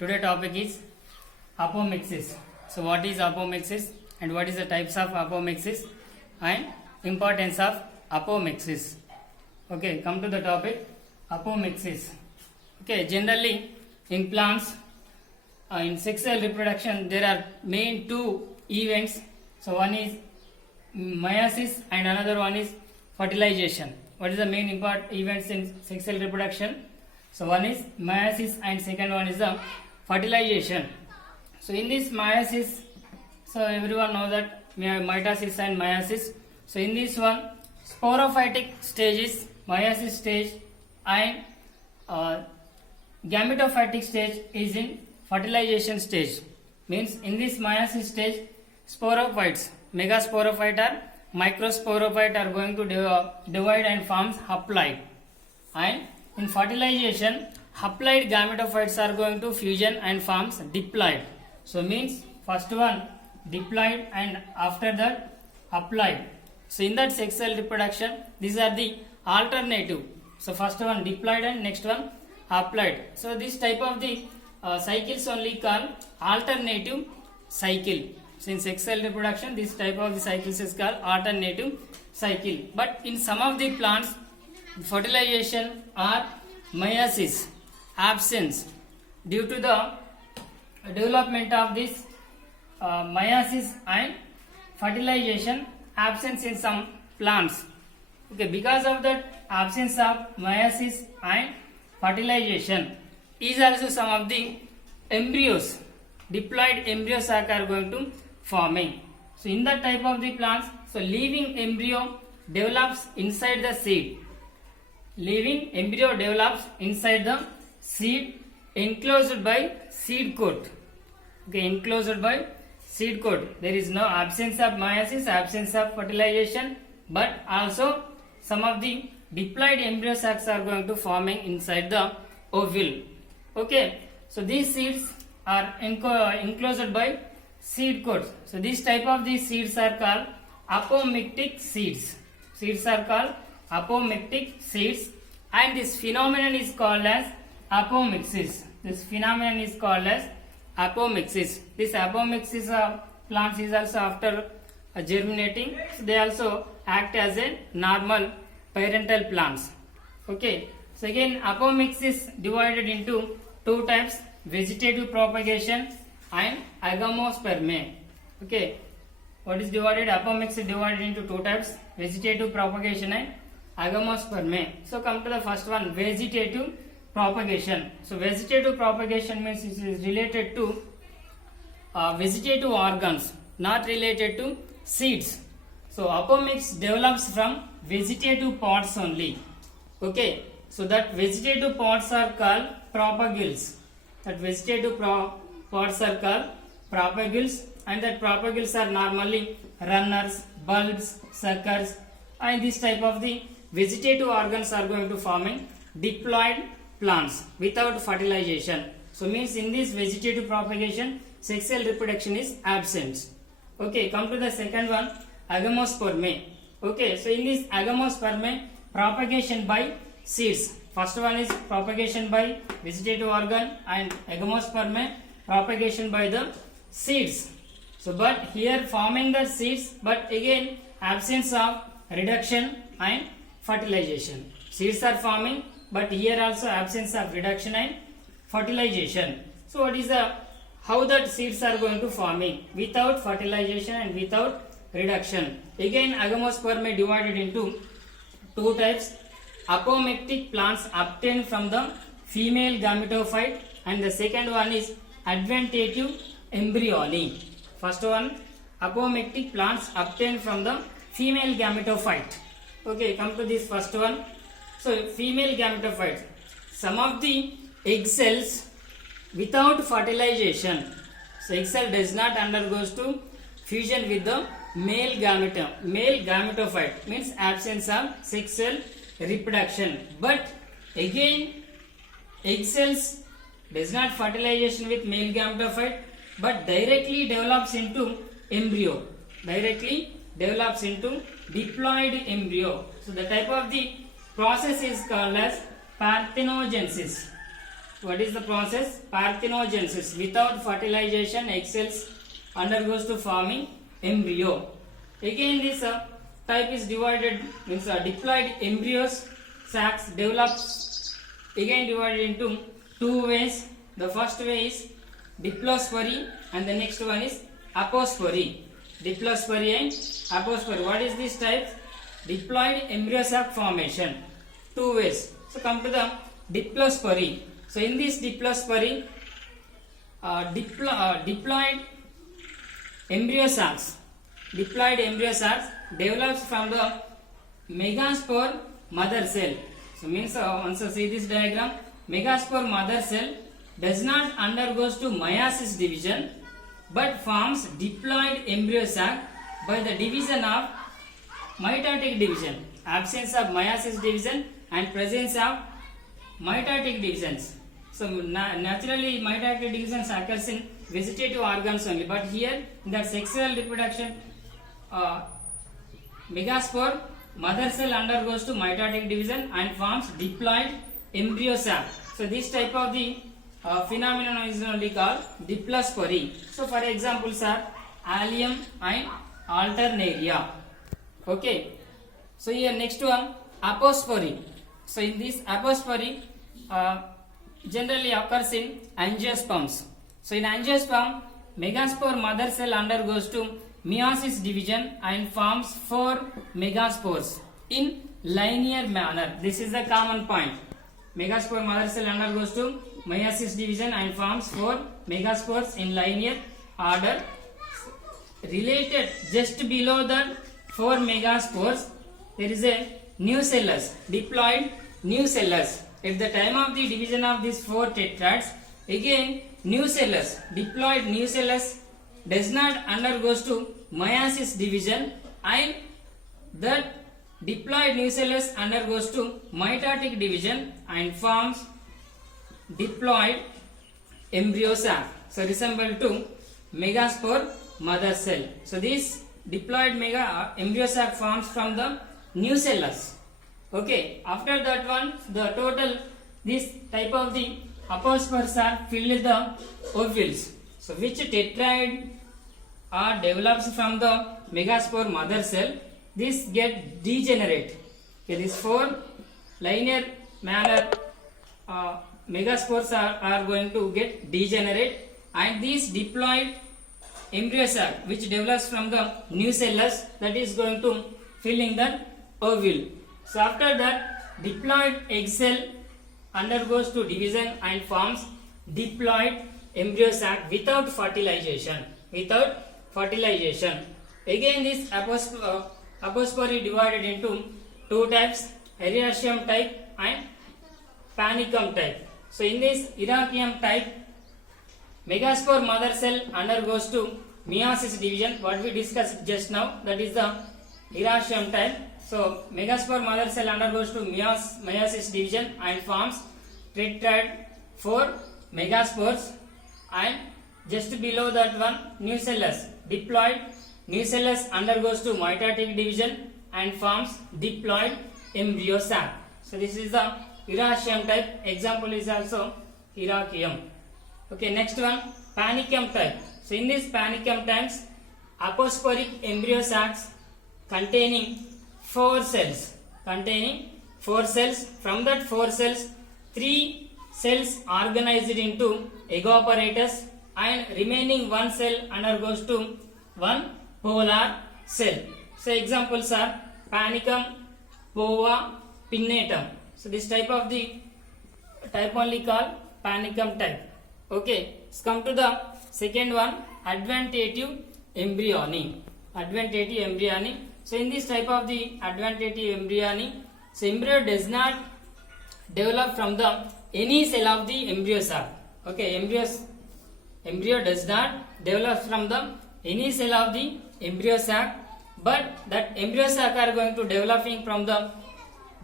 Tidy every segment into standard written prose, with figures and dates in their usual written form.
Today topic is apomixis. So what is apomixis and what is the types of apomixis and importance of apomixis. Okay, come to the topic apomixis. Okay, generally in plants in sexual reproduction there are main two events. So one is meiosis and another one is fertilization. What is the main important events in sexual reproduction? So one is meiosis and second one is the fertilization. So in this meiosis, so everyone knows that mitosis and meiosis. So in this one, sporophytic stage is meiosis stage and gametophytic stage is in fertilization stage. Means in this meiosis stage, sporophytes, megasporophyte or microsporophyte are going to divide and forms haploid. And in fertilization, haploid gametophytes are going to fusion and forms diploid. So means first one diploid and after that haploid. So in that sexual reproduction, these are the alternative. So first one diploid and next one haploid. So this type of the cycles only called alternative cycle. So in sexual reproduction, this type of the cycles is called alternative cycle. But in some of the plants, fertilization or meiosis absence due to the development of this meiosis and fertilization absence in some plants. Okay, because of that absence of meiosis and fertilization is also some of the embryos, diploid embryos are going to forming. So in that type of the plants, so living embryo develops inside the seed. Living embryo develops inside the seed enclosed by seed coat. Okay, enclosed by seed coat. There is no absence of meiosis, absence of fertilization, but also some of the diploid embryo sacs are going to forming inside the ovule. Okay, so these seeds are enclosed by seed coats. So this type of these seeds are called apomictic seeds. Seeds are called apomictic seeds, and this phenomenon is called as apomixis. This phenomenon is called as apomixis. This apomixis plants is also after germinating. So they also act as a normal parental plants. Okay. So again, apomixis divided into two types: vegetative propagation and agamospermae. Okay. What is divided? Apomixis divided into two types: vegetative propagation and agamospermae. So come to the first one, vegetative propagation. So vegetative propagation means it is related to vegetative organs, not related to seeds. So apomix develops from vegetative pods only. Okay, so that vegetative pods are called propagules. That vegetative pods are called propagules, and that propagules are normally runners, bulbs, suckers, and this type of the vegetative organs are going to forming diploid plants without fertilization. So means in this vegetative propagation, sexual reproduction is absent. Okay, come to the second one, agamospermae. Okay, so in this agamospermae, propagation by seeds. First one is propagation by vegetative organ, and agamospermae propagation by the seeds. So but here forming the seeds, but again absence of reduction and fertilization. Seeds are forming, but here also absence of reduction and fertilization. So what is the how that seeds are going to forming without fertilization and without reduction? Again, agamospermae divided into two types: apomictic plants obtained from the female gametophyte, and the second one is adventative embryony. First one, apomictic plants obtained from the female gametophyte. Okay, come to this first one. So female gametophyte, some of the egg cells without fertilization. So egg cell does not undergoes to fusion with the male gametophyte, means absence of sexual reproduction. But again, egg cells does not fertilization with male gametophyte, but directly develops into embryo. Directly develops into diploid embryo. So the type of the process is called as parthenogenesis. what is the process? Parthenogenesis. Without fertilization, egg cells undergoes to forming embryo. Again, this type is divided, means diploid embryos sacs develops again divided into two ways. The first way is diplospory and the next one is apospory. Diplospory and apospory. What is this type? Diploid embryo sac formation. Two ways. So come to the diplospory. So in this diplospory, diploid embryo sacs develops from the megaspore mother cell. So means once you see this diagram, megaspore mother cell does not undergoes to meiosis division but forms diploid embryo sac by the division of mitotic division. Absence of meiosis division and presence of mitotic divisions. So naturally mitotic divisions occurs in vegetative organs only, but here in the sexual reproduction, megaspore mother cell undergoes to mitotic division and forms diploid embryo sac. So this type of the phenomenon is only called diplospory. So for examples are allium and alternaria. Okay. So here next one, apospory. So in this apospory generally occurs in angiosperms. So in angiosperm, megaspore mother cell undergoes to meiosis division and forms 4 megaspores in linear manner. This is the common point. Megaspore mother cell undergoes to meiosis division and forms 4 megaspores in linear order. Related just below the 4 megaspores, there is a nucellus, diploid nucellus. At the time of the division of these 4 tetrads, again nucellus, diploid nucellus does not undergoes to meiosis division and that diploid nucellus undergoes to mitotic division and forms diploid embryo sac. So resemble to megaspore mother cell. So this diploid embryo sac forms from the nucellus. Okay, after that one, the total this type of the apospores are filled with the ovules. So which tetrad are develops from the megaspore mother cell, this get degenerate. Okay, these 4 linear manner megaspores are going to get degenerate, and this diploid embryo sac which develops from the nucellus, that is going to fill in the ovule. So after that, diploid egg cell undergoes to division and forms diploid embryo sac without fertilization. Again this apospory divided into 2 types, Hericium type and Panicum type. So in this Hericium type, megaspore mother cell undergoes to meiosis division, what we discussed just now, that is the Hericium type. So megaspore mother cell undergoes to meiosis division and forms tetrad 4 megaspores, and just below that one nucellus, diploid nucellus undergoes to mitotic division and forms diploid embryo sac. So this is the Hericium type. Example is also Hericium. Okay, next one, Panicum type. So in this Panicum types, aposporic embryo sacs containing 4 cells. From that 4 cells, 3 cells organized into egoapparatus and remaining 1 cell undergoes to 1 polar cell. So examples are Panicum, Pova, Pinnatum. So this type of the type only called Panicum type. Okay, let's come to the second one, adventative embryony. So in this type of the adventative embryony, so embryo does not develop from the any cell of the embryo sac. Okay, embryo does not develop from the any cell of the embryo sac, but that embryo sac are going to developing from the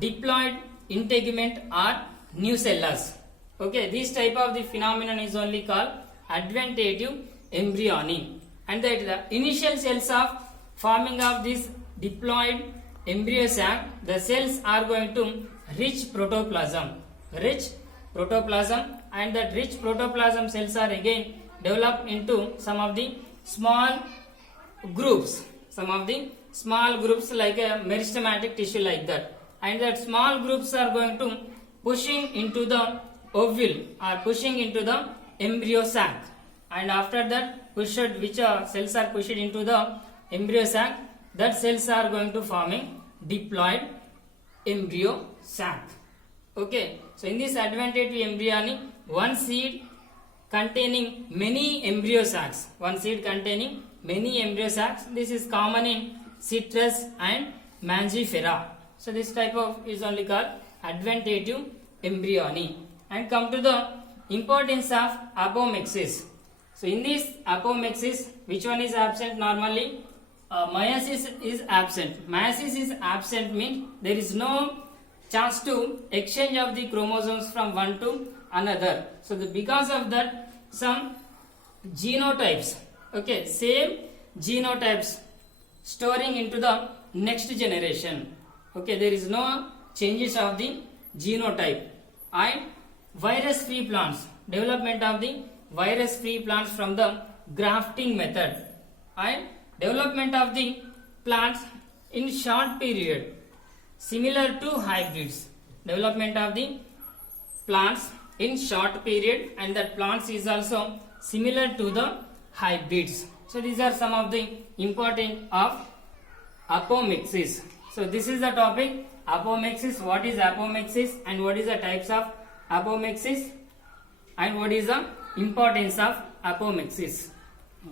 diploid integument or nucellus. Okay, this type of the phenomenon is only called adventative embryony, and that the initial cells of forming of this diploid embryo sac, the cells are going to rich protoplasm, and that rich protoplasm cells are again developed into some of the small groups, like a meristematic tissue like that, and that small groups are going to pushing into the ovule or pushing into the embryo sac, and after that which cells are pushed into the embryo sac, that cells are going to forming diploid embryo sac. Okay, so in this adventative embryonic, one seed containing many embryo sacs, this is common in citrus and mangifera. So this type of is only called adventative embryony. And come to the importance of apomixis. So in this apomixis, which one is absent normally? Meiosis is absent. Meiosis is absent means there is no chance to exchange of the chromosomes from one to another. So because of that, some genotypes, okay, same genotypes storing into the next generation. Okay, there is no changes of the genotype. And virus-free plants, development of the virus-free plants from the grafting method, and development of the plants in short period, similar to hybrids. Development of the plants in short period, and that plants is also similar to the hybrids. So these are some of the important of apomixis. So this is the topic, apomixis. What is apomixis and what is the types of apomixis and what is the importance of apomixis.